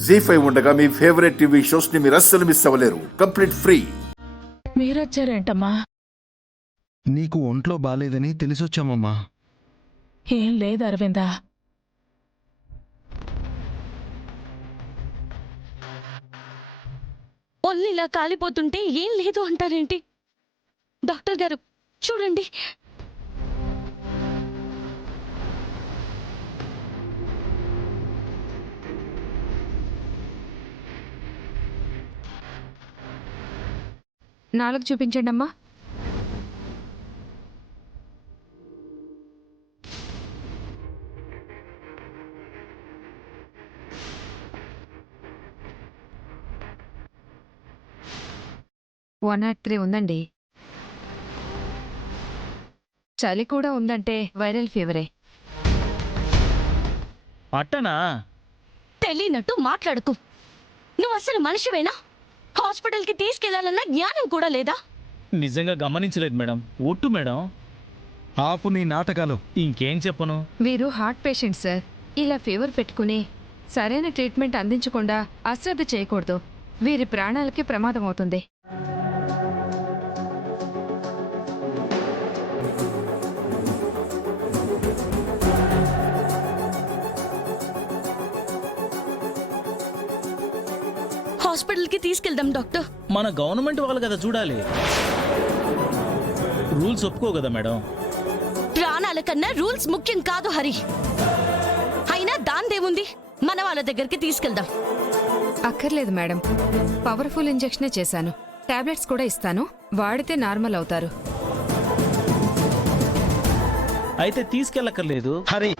జీ5 ఉండగా మీ favourite TV shows ని మీరు అస్సలు మిస్ అవ్వలేరు. Complete free. మీరొచ్చారేంటమ్మా? నీకు ఒంట్లో బాలేదని తెలిసొచ్చామమ్మా. ఏం లేదు అరవిందా. ఒళ్ళిలా కాలిపోతుంటే ఏం లేదు అంటారేంటి? డాక్టర్ గారు చూడండి. నాలుగు చూపించండి అమ్మా. వన్ నాట్ 3 ఉందండి. చలి కూడా ఉందంటే వైరల్ ఫీవరే. అట్టనా? తెలియనట్టు మాట్లాడుకు. నువ్వు అసలు మనిషివేనా? హాస్పిటల్కి తీసుకెళ్లాలన్న జ్ఞానం కూడా లేదా? నిజంగా గమనించలేదు మేడం. ఒట్టు మేడం. ఆపు నీ నాటకాలు. ఇంకేం చెప్పను. వీరు హార్ట్ పేషెంట్ సార్. ఇలా ఫీవర్ పెట్టుకుని సరైన ట్రీట్మెంట్ అందించకుండా అశ్రద్ధ చేయకూడదు. వీరి ప్రాణాలకి ప్రమాదం అవుతుంది. హాస్పిటల్కి తీసుకెళ్దాం డాక్టర్. మన గవర్నమెంట్ వాళ్ళు కదా చూడాలి. రూల్స్ ఒప్పుకో కదా మేడం. ప్రాణాల కన్నా రూల్స్ ముఖ్యం కాదు హరి. అయినా దాందేముంది, మన వాళ్ళ దగ్గరికి తీసుకెళ్దాం. అక్కర్లేదు మేడం, పవర్ఫుల్ ఇంజెక్షనే చేశాను. టాబ్లెట్స్ కూడా ఇస్తాను, వాడితే నార్మల్ అవుతారు. అయితే తీసుకెళ్ళక్కర్లేదు. హరి,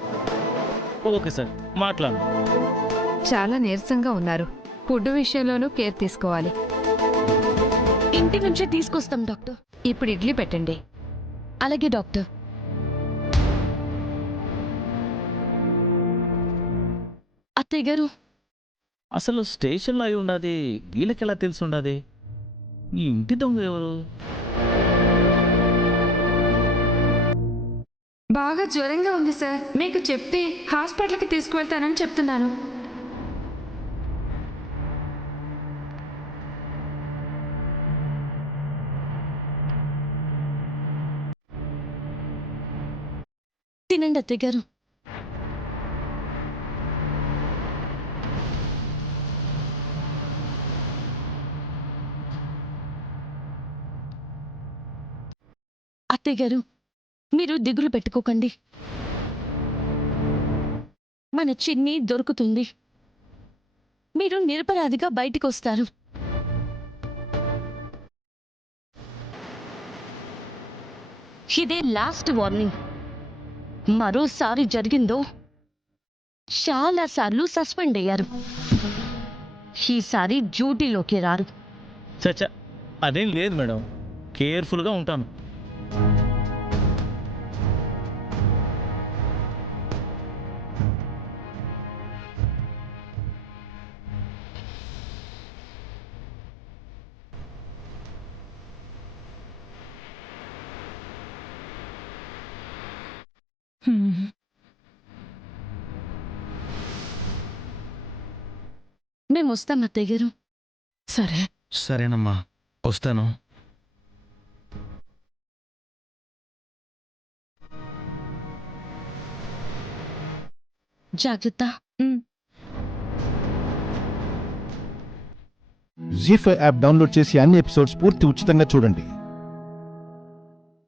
ఓకే సార్, మాట్లాడు. చాలా నీరసంగా ఉన్నారు. ఫుడ్ విషయంలోనూ కేర్ తీసుకోవాలి. ఇంటి నుంచే తీసుకొస్తాం డాక్టర్. ఇప్పుడు ఇడ్లీ పెట్టండి. అలాగే డాక్టర్. అత్తయ్య గారు, అసలు స్టేషన్లో అయి ఉండదు, వీళ్ళకెలా తెలిసి ఉండదు? ఈ ఇంటి దొంగ ఎవరు? బాగా జ్వరంగా ఉంది సార్. మీకు చెప్తే హాస్పిటల్కి తీసుకువెళ్తానని చెప్తున్నాను. తినండి అత్తయ్య గారు. అత్తయ్య గారు, మీరు దిగులు పెట్టుకోకండి. మన చిన్ని దొరుకుతుంది. మీరు నిరపరాధిగా బయటికి వస్తారు. ఇదే లాస్ట్ వార్నింగ్. మరోసారి జరిగిందో చాలాసార్లు సస్పెండ్ అయ్యారు. ఈసారి డ్యూటీలోకి రారు. చచ్చా, అదేం లేదు మేడం. కేర్ఫుల్గా ఉంటాను. మేము వస్తాం అత్తయ్య గారు. సరే. సరేనమ్మా, వస్తాను. జాగ్రత్త. జీ5 యాప్ డౌన్లోడ్ చేసి అన్ని ఎపిసోడ్స్ పూర్తి ఉచితంగా చూడండి.